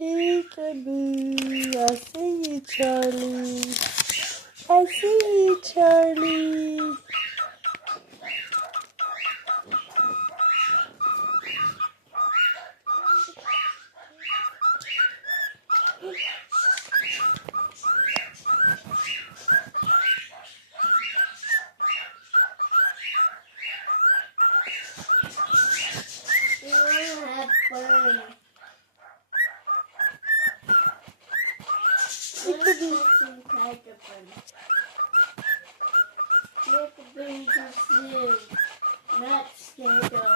Peekaboo, I see you, Charlie. I see you, Charlie. We want to have fun. Peekaboo. Some type of fun. We have to bring to zoo. Not scared of.